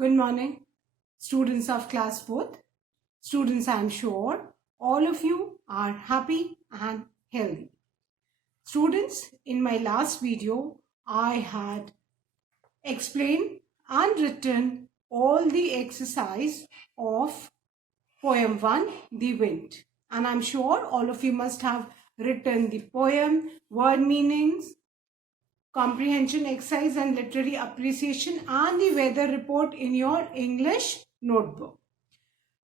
Good morning, students of class 4th. Students, I am sure all of you are happy and healthy. Students, in my last video, I had explained and written all the exercise of poem 1, The Wind. And I'm sure all of you must have written the poem, word meanings, comprehension exercise and literary appreciation and the weather report in your English notebook.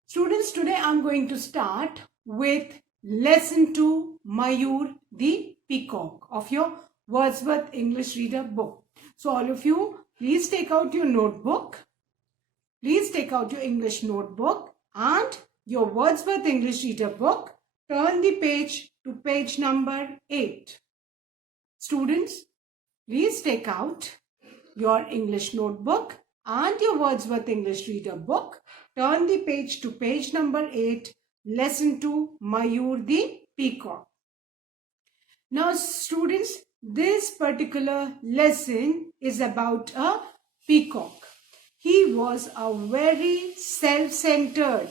Students, today I'm going to start with lesson 2, Mayur the Peacock of your Wordsworth English Reader book. So all of you, please take out your notebook. Please take out your English notebook and your Wordsworth English Reader book. Turn the page to page number 8. Students, please take out your English notebook and your Wordsworth English Reader book. Turn the page to page number 8. Lesson 2, Mayur the Peacock. Now students, this particular lesson is about a peacock. He was a very self-centered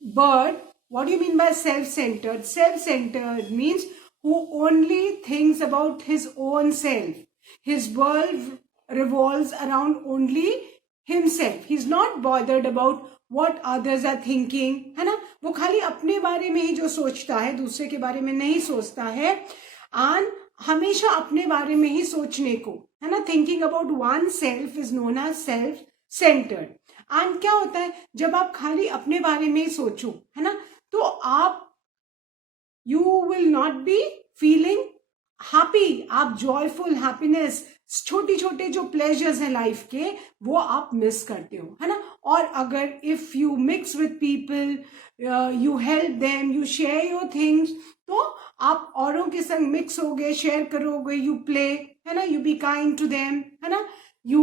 bird. What do you mean by self-centered? Self-centered means who only thinks about his own self. His world revolves around only himself. He's not bothered about what others are thinking, है ना? वो खाली अपने बारे में ही जो सोचता है, दूसरे के बारे में नहीं सोचता है, and हमेशा अपने बारे में ही सोचने को, है ना? Thinking about oneself is known as self-centered. And क्या होता है जब आप खाली अपने बारे में ही सोचो, है ना? तो आप you will not be feeling happy. आप joyful, happiness, छोटे छोटे जो प्लेजर्स हैं लाइफ के वो आप मिस करते हो, है ना? और अगर if you mix with people, you help them, you share your things, तो आप औरों के संग मिक्स हो गए, शेयर करोगे, यू प्ले, है ना? You be kind to them, है ना? You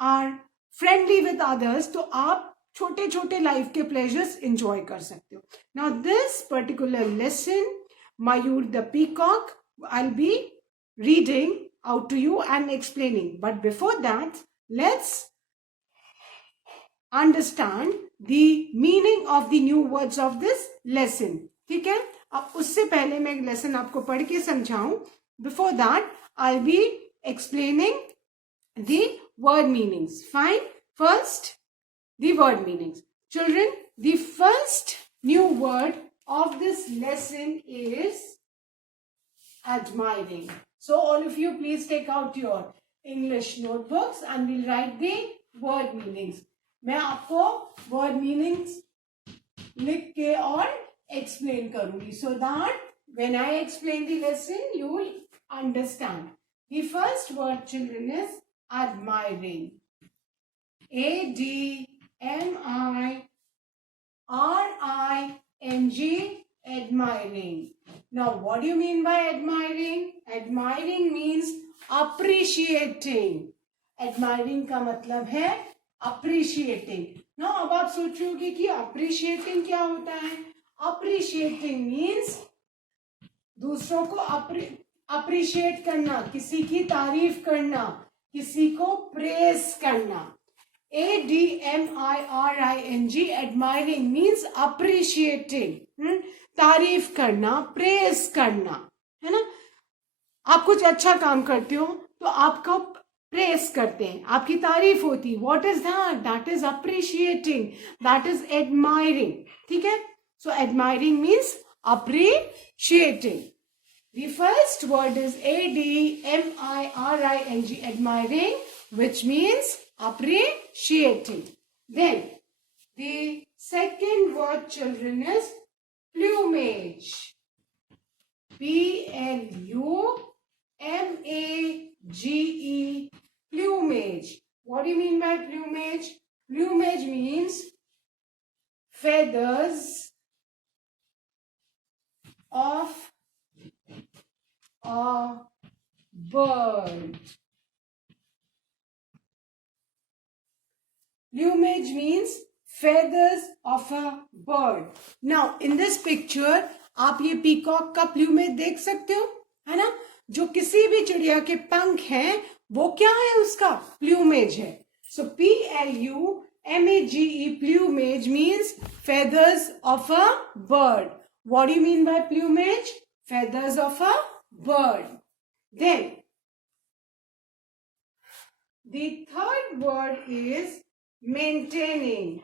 are friendly with others, तो आप छोटे छोटे लाइफ के प्लेजर्स एंजॉय कर सकते हो. Now this particular lesson, Mayur the Peacock, I'll be reading out to you and explaining. But before that, let's understand the meaning of the new words of this lesson. ठीक है? अब उससे पहले मैं एक lesson आपको पढ़ के समझाऊं. Before that, I'll be explaining the word meanings. Fine? First, the word meanings. Children, the first new word of this lesson is admiring. So all of you please take out your English notebooks and we'll write the word meanings. मैं आपको word meanings लिख के और explain करूँगी so that when I explain the lesson you will understand. The first word, children, is admiring. A-D-M-I-R-I-N-G, admiring. Now, what do you mean by admiring? Admiring means appreciating. Admiring का मतलब है appreciating. Now, अब आप सोचोगे कि appreciating क्या होता है? Appreciating means दूसरों को appreciate करना, किसी की तारीफ करना, किसी को praise करना. A-D-M-I-R-I-N-G, admiring means appreciating. तारीफ करना, प्रेज करना, है ना? आप कुछ अच्छा काम करते हो तो आपको प्रेज करते हैं, आपकी तारीफ होती है. What is that? That is appreciating, that is admiring. ठीक है? So admiring means appreciating. The first word is A-D-M-I-R-I-N-G, admiring, which means appreciating. Then the second word, children, is plumage. P-L-U-M-A-G-E, plumage. What do you mean by plumage? Plumage means feathers of a bird. Plumage means feathers of a bird. Now, in this picture, आप ये पीकॉक का प्लूमेज देख सकते हो, है ना? जो किसी भी चिड़िया के पंख हैं वो क्या है, उसका प्लूमेज है. सो PLUMAGE, plumage means feathers of a bird. What do you mean by plumage? Feathers of a bird. Then the third word is maintaining.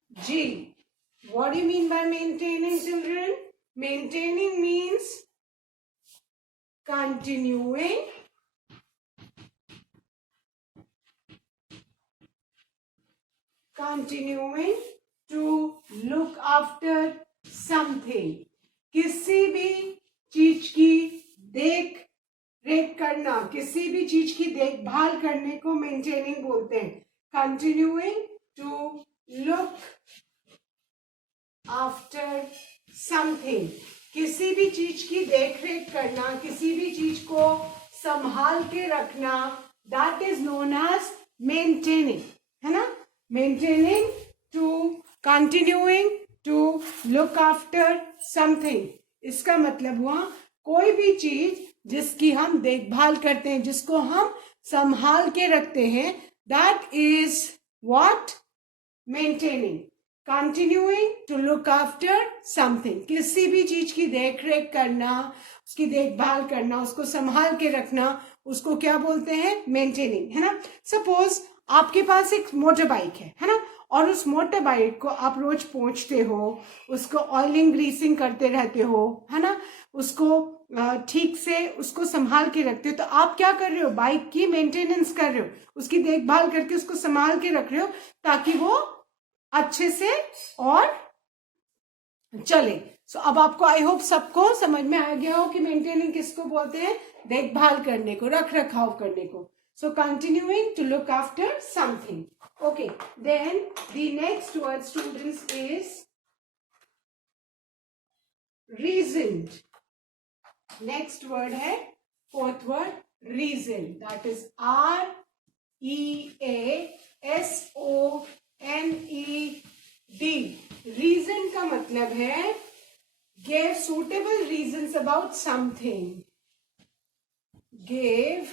MAINTAINING. What do you mean by maintaining, children? Maintaining means continuing, to look after something. किसी भी चीज की देख रेख करना, किसी भी चीज की देखभाल करने को मेंटेनिंग बोलते हैं. Continuing to look after something, किसी भी चीज की देख रेख करना, किसी भी चीज को संभाल के रखना, that is known as maintaining, है ना. Maintaining to continuing to look after something, इसका मतलब हुआ कोई भी चीज जिसकी हम देखभाल करते हैं, जिसको हम संभाल के रखते हैं, that is what, maintaining. Continuing to look after something, किसी भी चीज की देख रेख करना, उसकी देखभाल करना, उसको संभाल के रखना, उसको क्या बोलते हैं, मेंटेनिंग, है ना. सपोज आपके पास एक मोटर बाइक है ना, और उस मोटर बाइक को आप रोज पोंछते हो, उसको ऑयलिंग ग्रीसिंग करते रहते हो, है ना, उसको ठीक से उसको संभाल के रखते हो. तो आप क्या कर रहे हो, बाइक की मेंटेनेंस कर रहे हो, उसकी देखभाल करके उसको संभाल के रख रहे हो ताकि वो अच्छे से और चले. सो अब आपको आई होप सबको समझ में आ गया हो कि मेंटेनिंग किसको बोलते हैं, देखभाल करने को, रख रखाव करने को. So continuing to look after something. Okay, then the next word, students, is reasoned. Next word है fourth word, reason. That is REASONED. Reason का मतलब है give suitable reasons about something. Give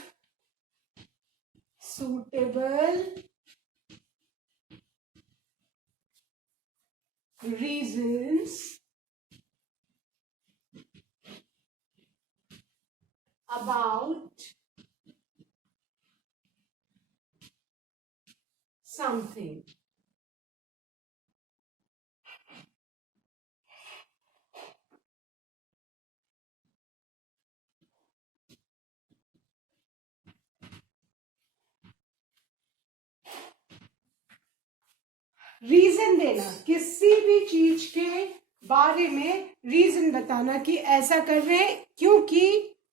suitable reasons about something. Reason देना, किसी भी चीज के बारे में रीजन बताना कि ऐसा कर रहे हैं क्योंकि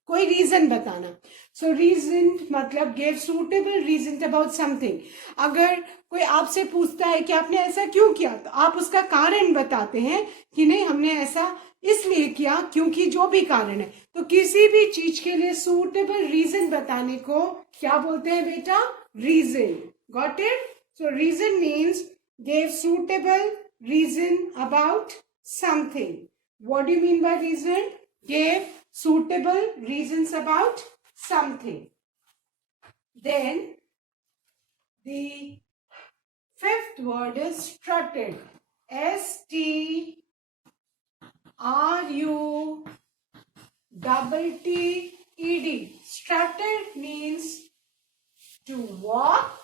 कोई रीजन बताना. सो रीजन मतलब give suitable reason about something. अगर कोई आपसे पूछता है कि आपने ऐसा क्यों किया, तो आप उसका कारण बताते हैं कि नहीं, हमने ऐसा इसलिए किया क्योंकि जो भी कारण है. तो किसी भी चीज के लिए सूटेबल रीजन बताने को क्या बोलते हैं बेटा, reason. Got it. So reason means gave suitable reason about something. What do you mean by reason? Gave suitable reasons about something. Then the fifth word is strutted. STRUTTED. Strutted means to walk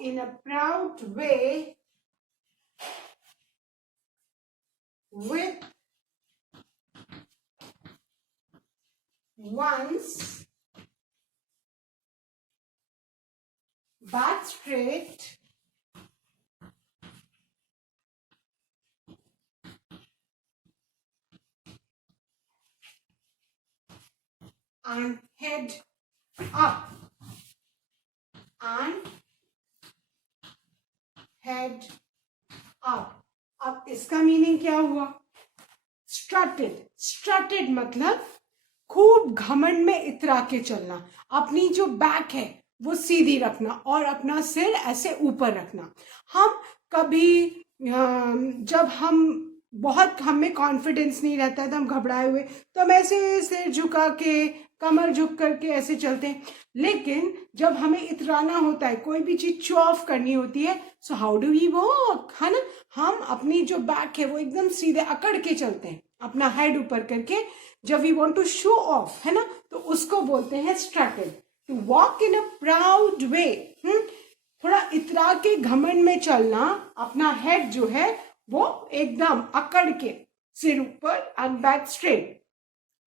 in a proud way with one's back straight and head up. अब इसका मीनिंग क्या हुआ, स्ट्रटेड. स्ट्रटेड मतलब खूब घमंड में इतरा के चलना, अपनी जो बैक है वो सीधी रखना और अपना सिर ऐसे ऊपर रखना। हम कभी जब हम में कॉन्फिडेंस नहीं रहता है तो हम घबराए हुए तो हम ऐसे सिर झुका के कमर झुक करके ऐसे चलते हैं, लेकिन जब हमें इतराना होता है, कोई भी चीज शो ऑफ करनी होती है, so how do we walk, है ना, हम अपनी जो बैक है वो एकदम सीधे अकड़ के चलते हैं, अपना हेड ऊपर करके, जब we want to show off, है ना, तो उसको बोलते हैं strutted. To walk in a proud way, थोड़ा इतरा के घमंड में चलना, अपना हेड जो है वो एकदम अकड़ के, सिर ऊपर एंड बैक स्ट्रेट।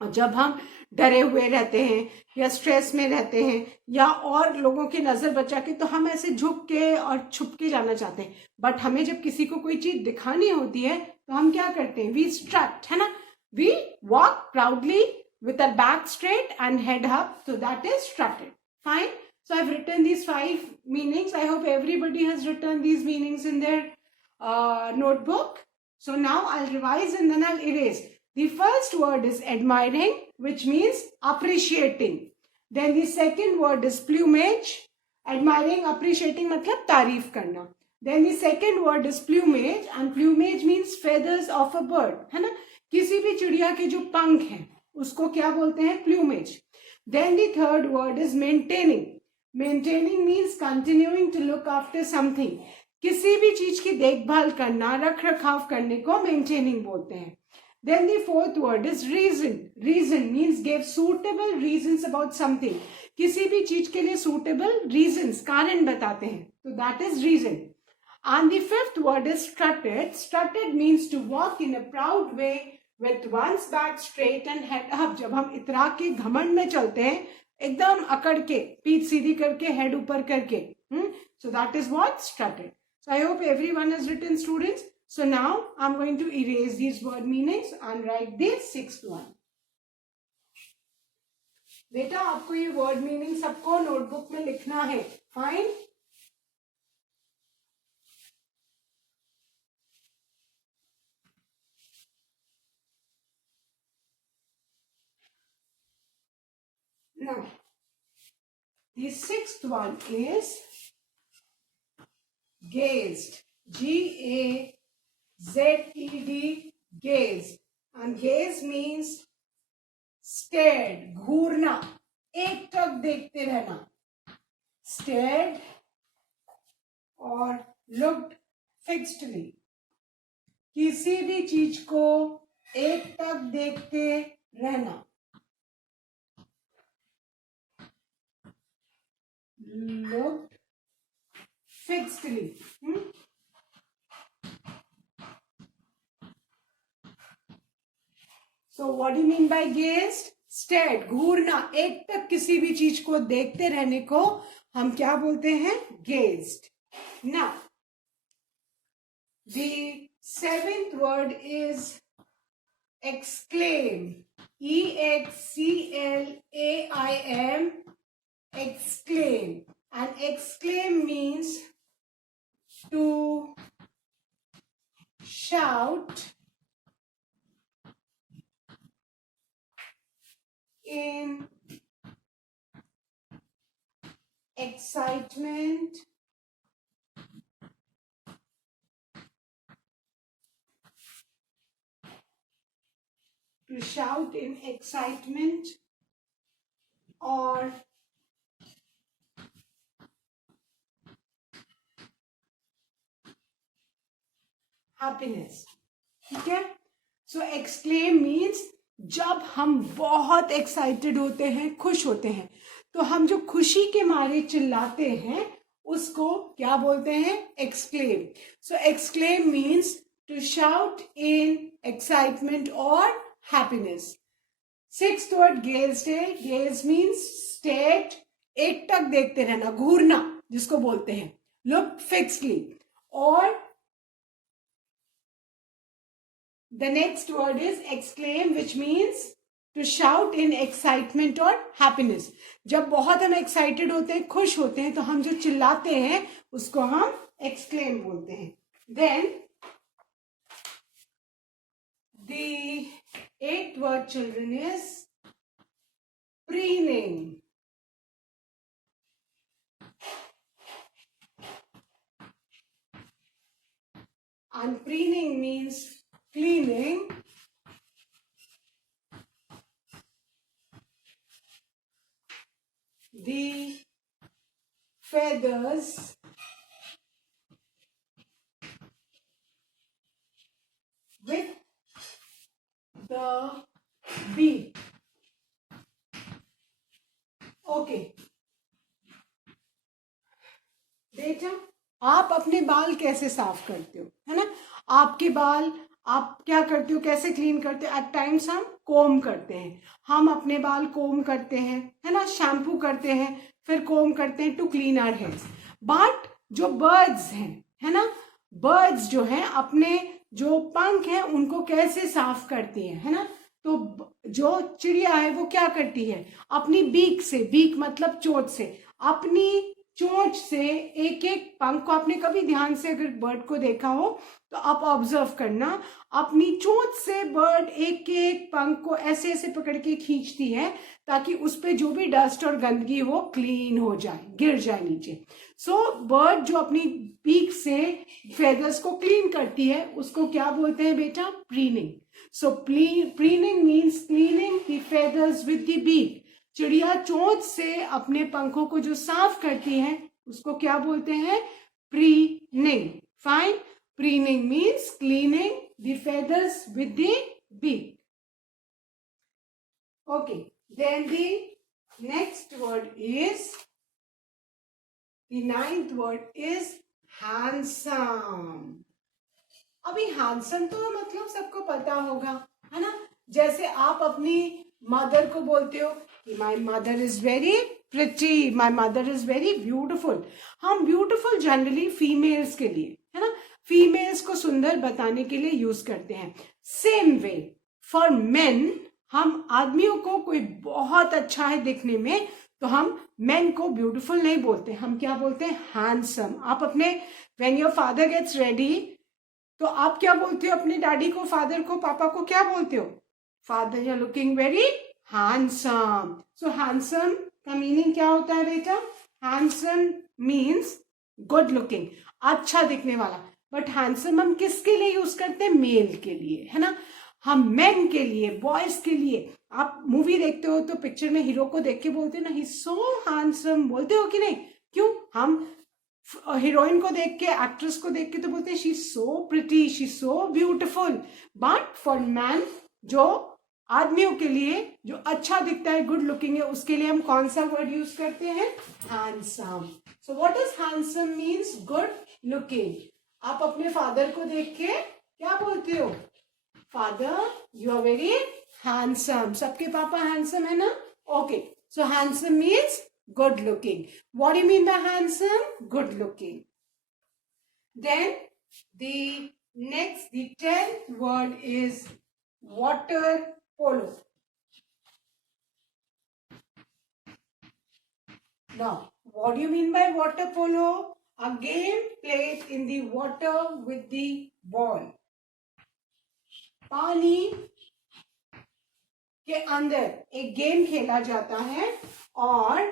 और जब हम डरे हुए रहते हैं या स्ट्रेस में रहते हैं या और लोगों की नजर बचा के, तो हम ऐसे झुक के और छुप के जाना चाहते हैं, बट हमें जब किसी को कोई चीज दिखानी होती है तो हम क्या करते हैं, वी स्ट्रट, है ना, we walk proudly with our back straight and head up, so that is strutted. Fine. So I've written these 5 meanings. I hope everybody has written these meanings in their notebook. So now I'll revise and then I'll erase. The first word is admiring, which means appreciating. Then the second word is plumage. Admiring, appreciating matlab तारीफ करना. Then the second word is plumage, and plumage means feathers of a bird, है ना, किसी भी चिड़िया के जो पंख हैं उसको क्या बोलते हैं, plumage. Then the third word is maintaining. Maintaining means continuing to look after something, किसी भी चीज की देखभाल करना, रख रखाव करने को मेंटेनिंग बोलते हैं. Then the fourth word is reason. Reason means give suitable reasons about something, किसी भी चीज के लिए सूटेबल रीजंस, कारण बताते हैं, तो that is reason. And the fifth word is strutted. Strutted means to walk in a proud way with one's back straight and head up. जब हम इतरा के घमंड में चलते हैं, एकदम अकड़ के, पीठ सीधी करके, हेड ऊपर करके, so that is what strutted. So I hope everyone has written, students. So now I'm going to erase these word meanings and write the sixth one. बेटा आपको ये word meaning सबको नोटबुक में लिखना है. Fine. Now, the sixth one is gazed. Gazed. Gazed. And gaze means stared. घूरना, एक टक देखते रहना. Stared or looked fixedly. किसी भी चीज को एक टक देखते रहना. Looked fixedly. So what do you mean by gazed? Stared, घूरना, एक तक किसी भी चीज को देखते रहने को हम क्या बोलते हैं, gazed. Now, the seventh word is exclaim. EXCLAIM. Exclaim. And exclaim means to shout in excitement or happiness. ठीक है. सो एक्सक्लेम मीन्स जब हम बहुत एक्साइटेड होते हैं, खुश होते हैं, तो हम जो खुशी के मारे चिल्लाते हैं उसको क्या बोलते हैं, exclaim. So exclaim means to shout in excitement और हैप्पीनेस. सिक्स्थ वर्ड गेज्ड है. गेज मीन्स स्टेट, एक टक देखते रहना, घूरना जिसको बोलते हैं, लुक फिक्सली. और the next word is exclaim, which means to shout in excitement or happiness. जब बहुत हम excited होते हैं, खुश होते हैं, तो हम जो चिल्लाते हैं उसको हम exclaim बोलते हैं. Then the eighth word, children, is preening. And preening means cleaning the feathers with the beak. Okay बेटा, आप अपने बाल कैसे साफ करते हो, है ना? आपके बाल आप क्या करते हो, कैसे क्लीन करते हो? एट टाइम्स हम कोम करते हैं, हम अपने बाल कोम करते हैं, है ना? शैम्पू करते हैं, फिर कोम करते हैं to clean our hairs. But जो बर्ड्स हैं, है ना, बर्ड्स जो हैं अपने जो पंख हैं उनको कैसे साफ करती हैं, है ना? तो जो चिड़िया है वो क्या करती है, अपनी बीक से, बीक मतलब चोंच से, अपनी चोंच से एक एक पंख को, आपने कभी ध्यान से अगर बर्ड को देखा हो तो आप ऑब्जर्व करना, अपनी चोंच से बर्ड एक एक पंख को ऐसे ऐसे पकड़ के खींचती है ताकि उस पे जो भी डस्ट और गंदगी हो क्लीन हो जाए, गिर जाए नीचे. सो बर्ड जो अपनी बीक से फेदर्स को क्लीन करती है उसको क्या बोलते हैं बेटा? Preening. So preening means cleaning the feathers with the beak. चिड़िया चोंच से अपने पंखों को जो साफ करती है उसको क्या बोलते हैं? Preening. Fine. Preening means cleaning the feathers with the beak. Okay, then the next word is, the ninth word is handsome. अभी हैंडसम तो मतलब सबको पता होगा, है ना? जैसे आप अपनी मदर को बोलते हो कि my mother is very pretty, my mother is very beautiful. हम ब्यूटिफुल जनरली फीमेल्स के लिए, है ना, फीमेल्स को सुंदर बताने के लिए यूज करते हैं. सेम वे फॉर मेन, हम आदमियों को कोई बहुत अच्छा है दिखने में तो हम मेन को ब्यूटिफुल नहीं बोलते, हम क्या बोलते हैं? हैंडसम. आप अपने when your father gets ready तो आप क्या बोलते हो अपने डैडी को, फादर को, पापा को क्या बोलते हो? Father, you are looking very handsome. So handsome का मीनिंग क्या होता है बेटा? हैंडसम मीन्स गुड लुकिंग, अच्छा दिखने वाला. बट हैंडसम हम किसके लिए यूज करते हैं? मेल के लिए, है ना? हम मेन के लिए, बॉयज के लिए. आप मूवी देखते हो तो पिक्चर में हीरो को देख के बोलते हो ना, ही सो हैंडसम, बोलते हो कि नहीं? क्यों? हम हीरोइन को देख के, एक्ट्रेस को देख के तो बोलते हैं she so pretty, she so beautiful. But for man, जो आदमियों के लिए जो अच्छा दिखता है, गुड लुकिंग है, उसके लिए हम कौन सा वर्ड यूज करते हैं? Handsome. So what is handsome? Means good looking. आप अपने फादर को देख के क्या बोलते हो? Father, you are very handsome. सबके पापा हैंडसम है ना? Okay, so handsome means good looking. What do you mean by handsome? Good looking. Then the 10th word is water polo. Now, what do you mean by water polo? A game played in the water with the ball. पानी के अंदर एक गेम खेला जाता है, और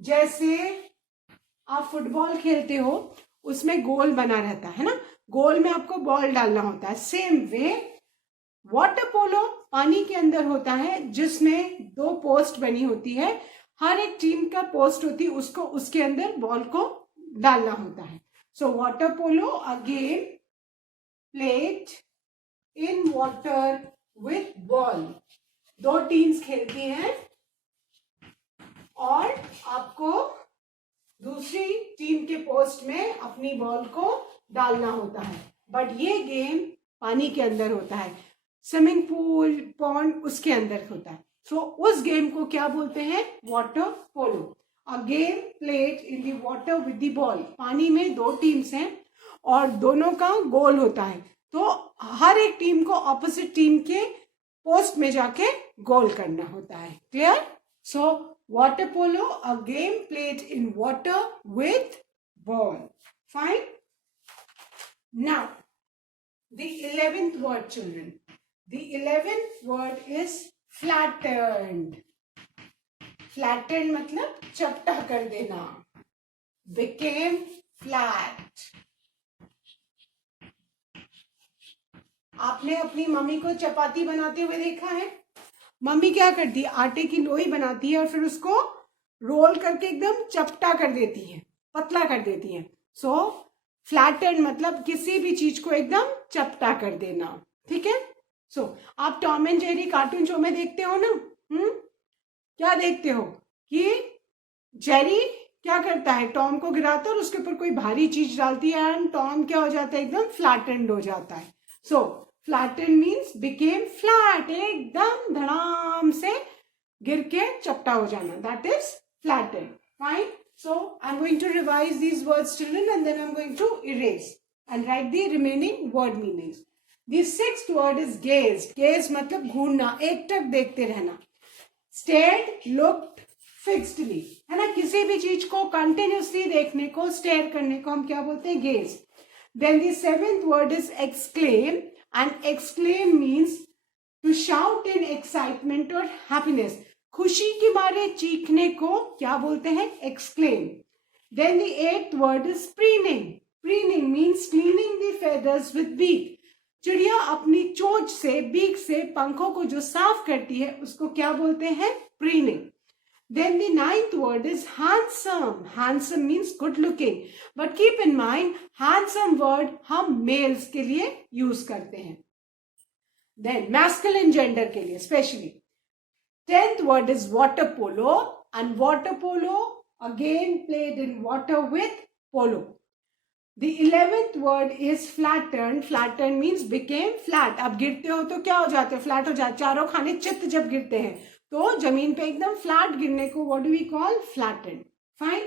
जैसे आप फुटबॉल खेलते हो उसमें गोल बना रहता है ना, गोल में आपको बॉल डालना होता है. सेम वे वाटर पोलो पानी के अंदर होता है जिसमें 2 पोस्ट बनी होती है, हर एक टीम का पोस्ट होती है, उसको उसके अंदर बॉल को डालना होता है. So water polo, a game played in water with ball. 2 टीम्स खेलती हैं और आपको दूसरी टीम के पोस्ट में अपनी बॉल को डालना होता है. बट ये गेम पानी के अंदर होता है, स्विमिंग पूल, पॉन्ड, उसके अंदर होता है. सो उस गेम को क्या बोलते हैं? Water polo. A game played in the water with the ball. पानी में 2 टीम्स हैं और दोनों का गोल होता है, तो हर एक टीम को ऑपोजिट टीम के पोस्ट में जाके गोल करना होता है. क्लियर? सो water polo, a game played in water with ball. Fine. Now, the 11th word, children. The 11th word is flattened. Flattened मतलब चपटा कर देना, became flat. आपने अपनी मम्मी को चपाती बनाते हुए देखा है? मम्मी क्या करती है, आटे की लोई बनाती है और फिर उसको रोल करके एकदम चपटा कर देती है, पतला कर देती है. सो फ्लैटेंड मतलब किसी भी चीज को एकदम चपटा कर देना. ठीक है. सो आप Tom and Jerry cartoon show में देखते हो ना. क्या देखते हो कि जेरी क्या करता है, टॉम को गिराता है और उसके ऊपर कोई भारी चीज डालती है एंड टॉम क्या हो जाता है, एकदम फ्लैटेंड हो जाता है. सो फ्लैटेंड मीन्स बिकेम फ्लैट, एकदम धड़ाम से गिर के चपटा हो जाना. That is flattened. Fine. So I'm going to revise these words, children, and then I'm going to erase and write the remaining word meanings. The sixth word is gazed. Gaze मतलब घूरना, एकटक देखते रहना. Stared, looked, fixedly. है ना, किसी भी चीज को कंटिन्यूसली देखने को, स्टेयर करने को हम क्या बोलते हैं, gauge. Then the seventh word is exclaim, and exclaim means to shout in excitement or happiness. खुशी के मारे चीखने को क्या बोलते हैं, exclaim. Then the eighth word is preening. Preening means cleaning the feathers with beak. चिड़िया अपनी चोंच से, बीक से पंखों को जो साफ करती है उसको क्या बोलते हैं, preening. Then the ninth word is handsome. Handsome means good looking. But keep in mind, handsome word हम males के लिए use करते हैं. Then masculine gender के लिए especially. 10th word is water polo, and water polo again played in water with polo. The 11th word is flattened. Flattened means became flat. अब गिरते हो तो क्या हो जाते हो, फ्लैट हो जाते. चारों खाने चित्त जब गिरते हैं तो जमीन पे एकदम फ्लैट गिरने को what do we call, flattened. Fine.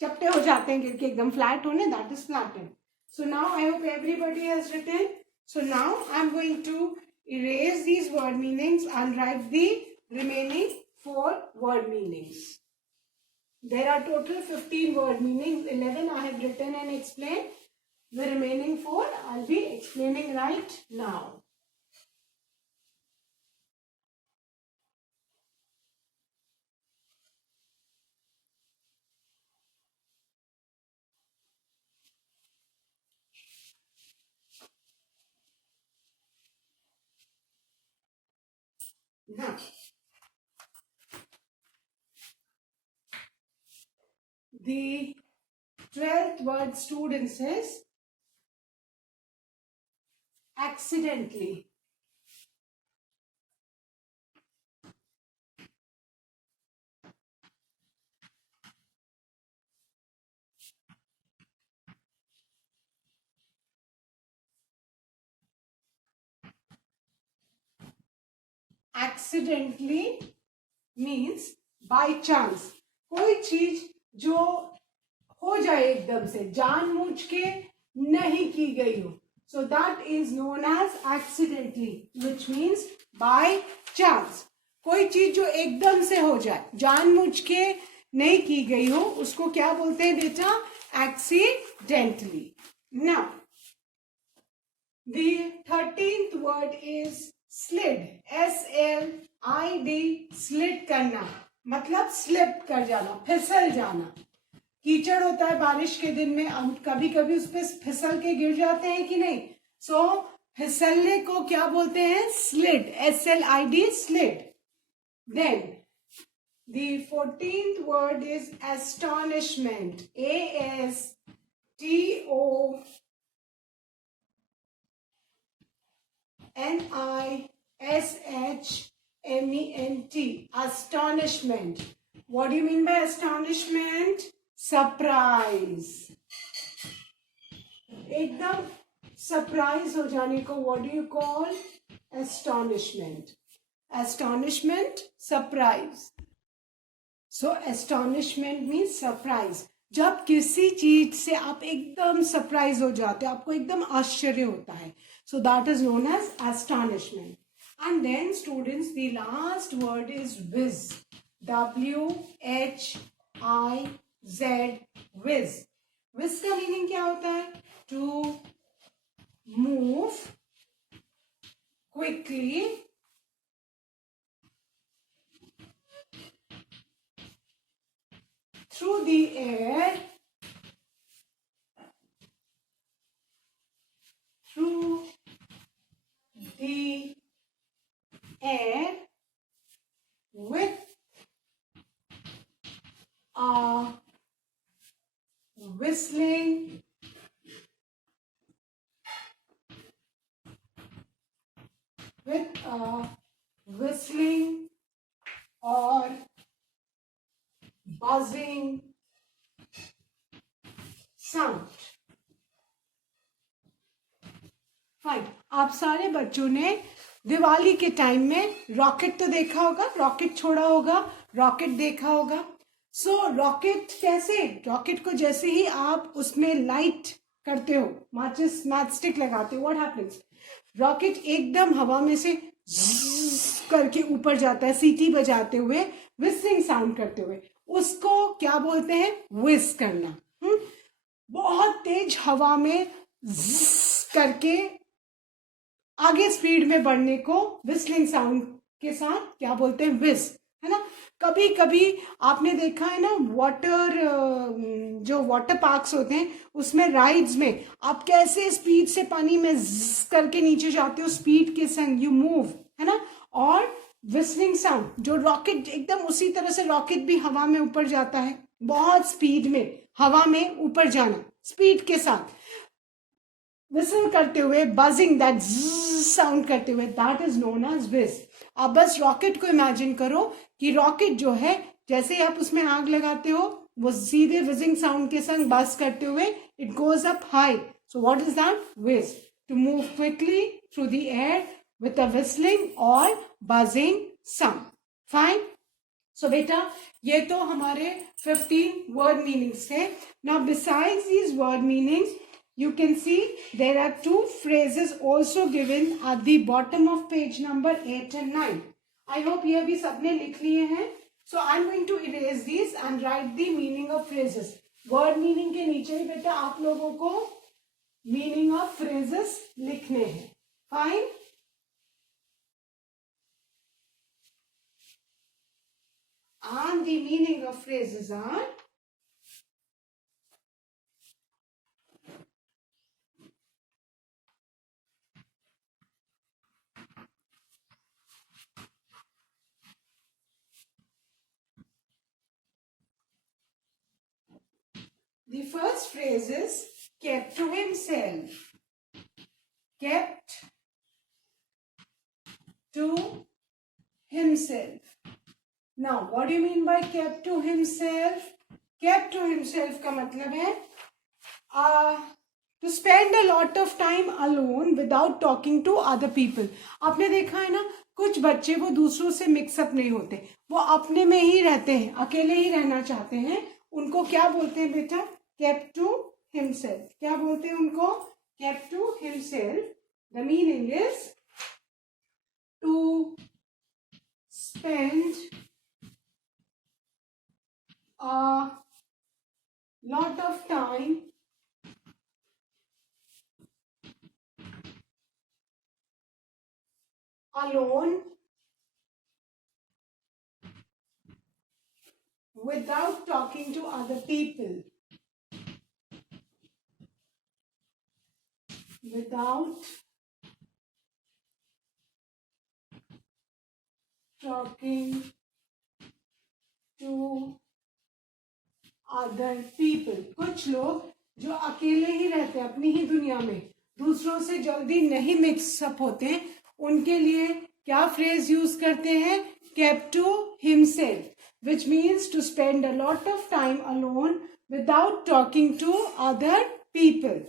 चपटे हो जाते हैं गिर के एकदम फ्लैट होने, that is flattened. So now I hope everybody has written. So now I'm going to erase these word meanings and write the remaining 4 word meanings. There are total 15 word meanings. 11 I have written and explained. The remaining 4 I'll be explaining right now. Now, the 12th word, students, is accidentally. Accidentally means by chance. कोई चीज जो हो जाए एकदम से, जानबूझ के नहीं की गई हो, so that is known as accidentally, which means by chance. कोई चीज जो एकदम से हो जाए, जानबूझ के नहीं की गई हो, उसको क्या बोलते हैं बेटा, accidentally. Now the 13th word is slid. SLID, slid करना मतलब स्लिप कर जाना, फिसल जाना. कीचड़ होता है बारिश के दिन में, हम कभी कभी उस पर फिसल के गिर जाते हैं कि नहीं. सो फिसलने को क्या बोलते हैं, slid. SLID, slid. Then the 14th word is astonishment. ASTONISHMENT. Astonishment. What do you mean by astonishment? Surprise. एकदम सरप्राइज हो जाने को what do you call? Astonishment. Astonishment, surprise. So astonishment means surprise. जब किसी चीज से आप एकदम सरप्राइज हो जाते हो, आपको एकदम आश्चर्य होता है, so that is known as astonishment. And then students, the last word is whiz. WHIZ, whiz. Whiz का मीनिंग क्या होता है, to move quickly through the air, through the air with a whistling or buzzing sound. Fine. आप सारे बच्चों ने दिवाली के टाइम में रॉकेट तो देखा होगा, रॉकेट छोड़ा होगा, रॉकेट देखा होगा. सो रॉकेट कैसे, रॉकेट को जैसे ही आप उसमें लाइट करते हो, माचिस मैचस्टिक लगाते हो, व्हाट हैपेंस, रॉकेट एकदम हवा में से करके ऊपर जाता है, सीटी बजाते हुए, विस्लिंग साउंड करते हुए. उसको क्या बोलते हैं, विस करना. बहुत तेज हवा में करके आगे स्पीड में बढ़ने को विस्लिंग साउंड के साथ क्या बोलते हैं, विस, है ना. कभी कभी आपने देखा है ना, जो वाटर पार्क्स होते हैं उसमें राइड्स में आप कैसे स्पीड से पानी में करके नीचे जाते हो, स्पीड के संग यू मूव, है ना. और विस्लिंग साउंड जो रॉकेट, एकदम उसी तरह से रॉकेट भी हवा में ऊपर जाता है, बहुत स्पीड में हवा में ऊपर जाना, स्पीड के साथ विसल करते हुए, बजिंग दैट साउंड करते हुए, that is known as whiz. आप बस रॉकेट को इमेजिन करो कि रॉकेट जो है, जैसे ही आप उसमें आग लगाते हो, वो सीधे विजिंग साउंड के संग बज करते हुए it goes up high. So what is that, whiz. To move quickly through the air with a whistling और बजिंग साउंड. फाइन. सो बेटा, ये तो हमारे 15 वर्ड मीनिंग्स थे. Now besides these word meanings, you can see there are 2 phrases also given at the bottom of page number 8 and 9. I hope ये भी सबने लिख लिए हैं. So I'm going to erase these and write the meaning of phrases. Word meaning के नीचे ही बेटा आप लोगों को meaning of phrases लिखने हैं. Fine. And the meaning of phrases are, the first phrase is kept to himself. Kept to himself. Now, what do you mean by kept to himself? Kept to himself का मतलब है to spend a lot of time alone without talking to other people. आपने देखा है ना, कुछ बच्चे वो दूसरों से मिक्सअप नहीं होते, वो अपने में ही रहते हैं, अकेले ही रहना चाहते हैं. उनको क्या बोलते हैं बेटा, kept to himself. क्या बोलते हैं उनको, kept to himself. The meaning is to spend a lot of time alone without talking to other people. Without talking to other people. कुछ लोग जो अकेले ही रहते हैं अपनी ही दुनिया में, दूसरों से जल्दी नहीं मिक्सअप होते हैं, उनके लिए क्या फ्रेज यूज करते हैं, kept to himself, which means to spend a lot of time alone without talking to other people.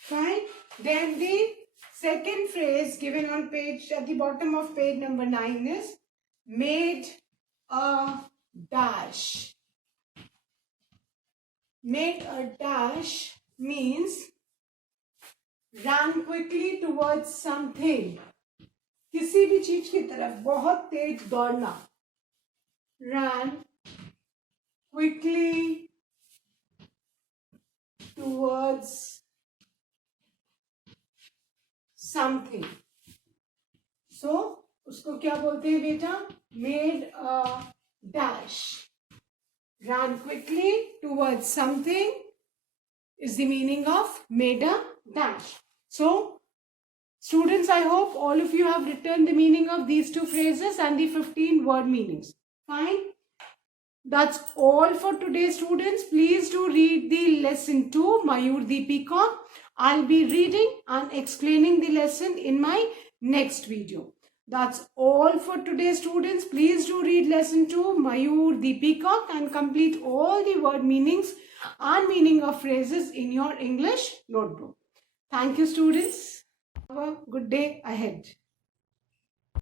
Fine. Then the second phrase given on page, at the bottom of page number 9 is made a dash. Made a dash means ran quickly towards something. किसी भी चीज की तरफ बहुत तेज दौड़ना. Ran quickly towards something. So उसको क्या बोलते हैं बेटा, made a dash. ran quickly towards something is the meaning of made a dash. So, students, I hope all of you have written the meaning of these two phrases and the 15 word meanings. Fine. That's all for today, students. Please do read the lesson 2, Mayur the Peacock. I'll be reading and explaining the lesson in my next video. That's all for today, students. Please do read lesson 2, Mayur the Peacock, and complete all the word meanings and meaning of phrases in your English notebook. Thank you, students. Have a good day ahead.